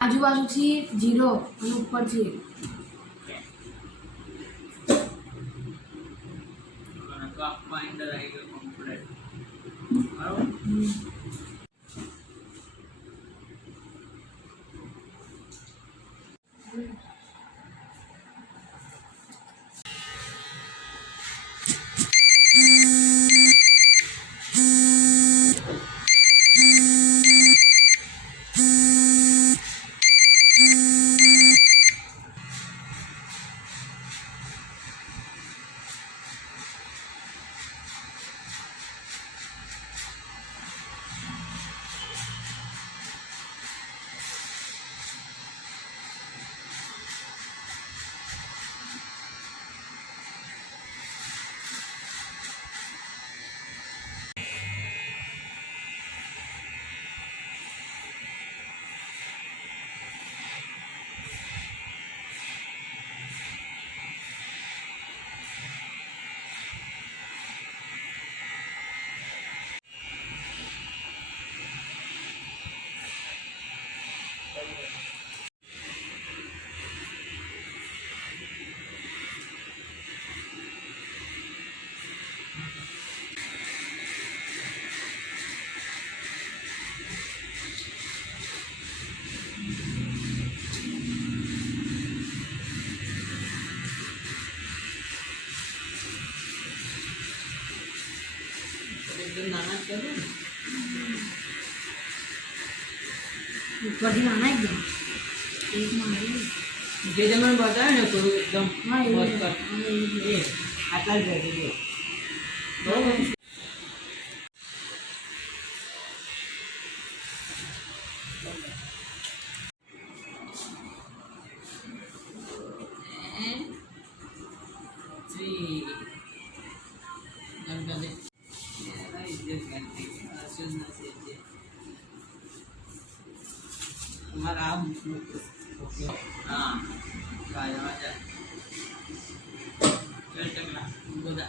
આજુબાજુથી 0 અને ઉપરથી 1 તો આ ફાઇન્ડર આવી ગયો કમ્પ્લીટ બરાબર નાના કેવું ઉપરથી નાના એકદમ જે તમે બતાવ્યું ને થોડું એકદમ હા એવું મસ્ત એ આટલા જ રહેશે બરાબર तुम्हारा हाँ चल टकला